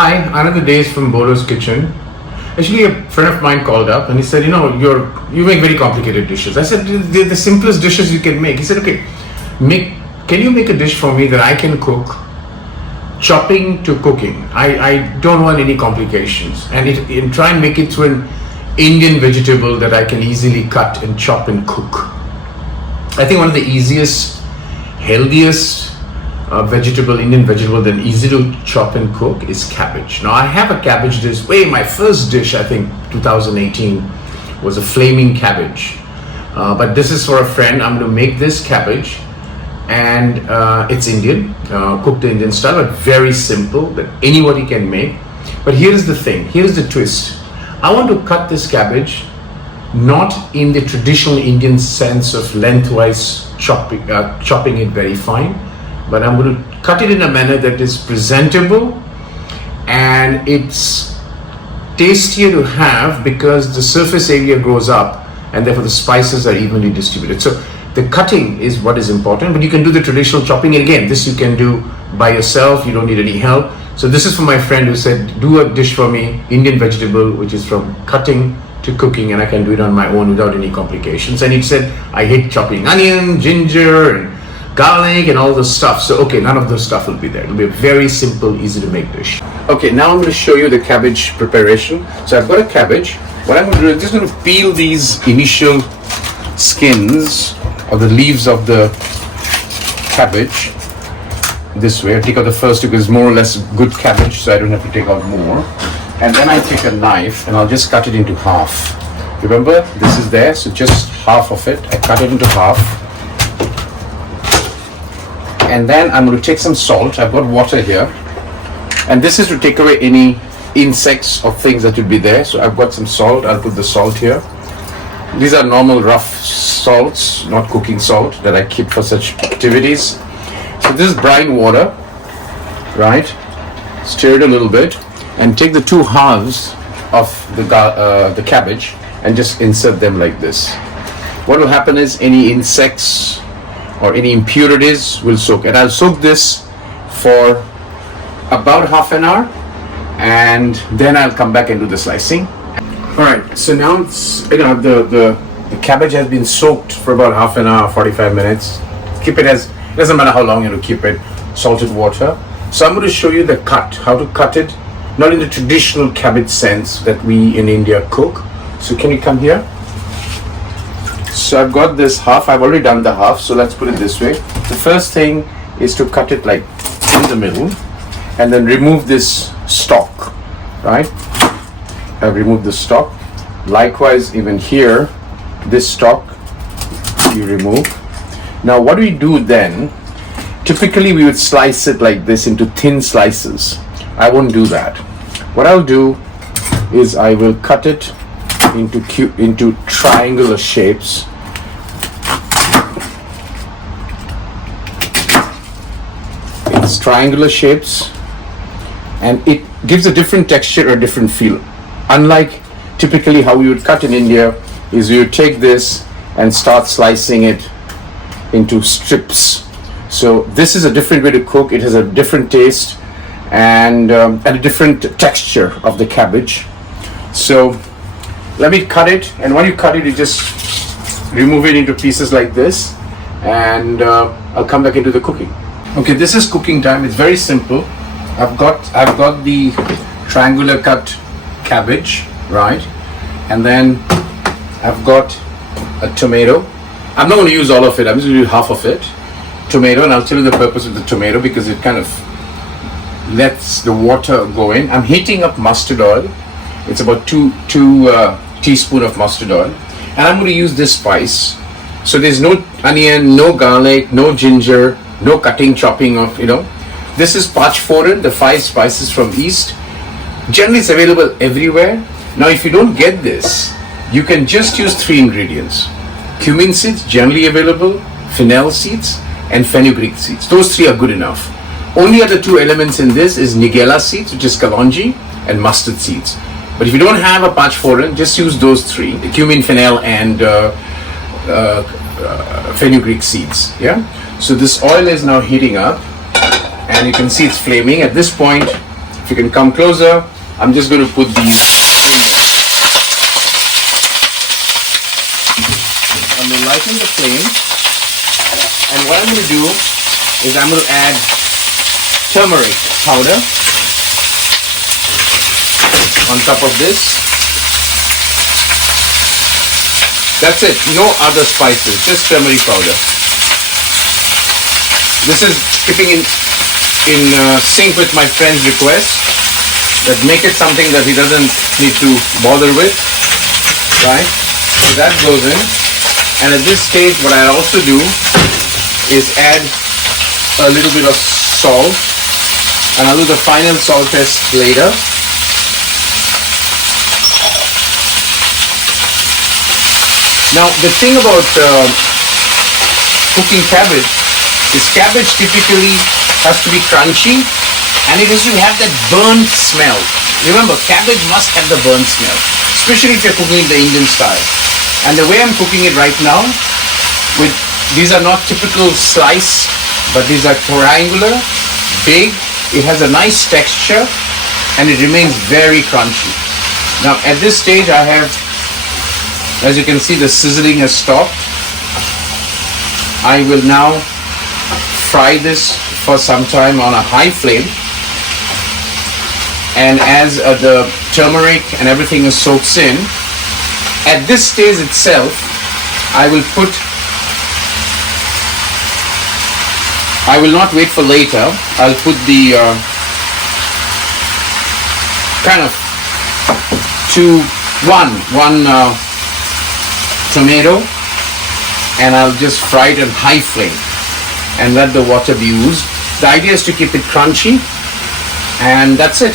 Hi, another day is from Bordo's kitchen. Actually, a friend of mine called up and he said, you make very complicated dishes. I said, they're the simplest dishes you can make. He said, okay, can you make a dish for me that I can cook, chopping to cooking? I don't want any complications. And try and make it to an Indian vegetable that I can easily cut and chop and cook. I think one of the easiest, healthiest Indian vegetable that easy to chop and cook is cabbage. Now I have a cabbage dish. My first dish, I think 2018, was a flaming cabbage. But this is for a friend. I'm going to make this cabbage, and it's Indian, cooked the Indian style, but very simple that anybody can make. But here's the thing, here's the twist. I want to cut this cabbage not in the traditional Indian sense of lengthwise chopping it very fine, but I'm going to cut it in a manner that is presentable and it's tastier to have because the surface area grows up and therefore the spices are evenly distributed. So the cutting is what is important, but you can do the traditional chopping. And again, this you can do by yourself, you don't need any help. So this is for my friend who said, do a dish for me, Indian vegetable, which is from cutting to cooking, and I can do it on my own without any complications. And he said, I hate chopping onion, ginger, and garlic and all this stuff. So okay, none of those stuff will be there. It'll be a very simple, easy to make dish. Okay, now I'm going to show you the cabbage preparation. So I've got a cabbage. What I'm going to do is just going to peel these initial skins or the leaves of the cabbage this way. I take out the first two because it's more or less good cabbage, so I don't have to take out more. And then I take a knife and I'll just cut it into half. Remember, this is there, so just half of it. I cut it into half. And then I'm going to take some salt. I've got water here, and this is to take away any insects or things that would be there. So I've got some salt. I'll put the salt here. These are normal rough salts, not cooking salt, that I keep for such activities. So this is brine water, right? Stir it a little bit and take the two halves of the cabbage and just insert them like this. What will happen is any insects or any impurities will soak, and I'll soak this for about half an hour, and then I'll come back and do the slicing. All right, so now it's, the cabbage has been soaked for about half an hour, 45 minutes. Keep it as, doesn't matter how long you keep it, salted water. So I'm going to show you the cut, how to cut it, not in the traditional cabbage sense that we in India cook. So can you come here? So I've got this half. I've already done the half, so let's put it this way. The first thing is to cut it like in the middle and then remove this stalk, right? I've removed the stalk. Likewise, even here, this stalk you remove. Now what we do then, typically we would slice it like this into thin slices. I won't do that. What I'll do is I will cut it into triangular shapes. It's triangular shapes, and it gives a different texture or different feel. Unlike typically how we would cut in India, is you would take this and start slicing it into strips. So this is a different way to cook. It has a different taste and a different texture of the cabbage. So let me cut it, and when you cut it, you just remove it into pieces like this, and I'll come back into the cooking. Okay, this is cooking time. It's very simple. I've got the triangular cut cabbage, right? And then I've got a tomato. I'm not going to use all of it. I'm just going to use half of it. Tomato, and I'll tell you the purpose of the tomato because it kind of lets the water go in. I'm heating up mustard oil. It's about two teaspoons of mustard oil, and I'm going to use this spice. So there's no onion, no garlic, no ginger, no cutting, chopping of, This is Panch Phoren, the 5 spices from East. Generally it's available everywhere. Now if you don't get this, you can just use 3 ingredients. Cumin seeds, generally available, Fennel Seeds, and Fenugreek seeds. Those 3 are good enough. Only other 2 elements in this is Nigella seeds, which is kalonji, and mustard seeds. But if you don't have a Panch Phoren, just use those 3, the cumin, fennel, and fenugreek seeds. So this oil is now heating up, and you can see it's flaming. At this point, If you can come closer, I'm just going to put these in here. I'm going to lighten the flame, and what I'm going to do is I'm going to add turmeric powder on top of this. That's it, no other spices, just turmeric powder. This is keeping in sync with my friend's request that make it something that he doesn't need to bother with, right? So that goes in, and at this stage what I'll also do is add a little bit of salt, and I'll do the final salt test later. Now the thing about cooking cabbage is cabbage typically has to be crunchy, and it has to have that burnt smell. Remember, cabbage must have the burnt smell, especially if you're cooking it the Indian style. And the way I'm cooking it right now, these are not typical slice, but these are triangular, big. It has a nice texture, and it remains very crunchy. Now at this stage I have, as you can see, the sizzling has stopped. I will now fry this for some time on a high flame, and as the turmeric and everything is soaks in, at this stage itself I will not wait for later. I'll put the kind of one tomato, and I'll just fry it on high flame and let the water be oozed. The idea is to keep it crunchy, and that's it.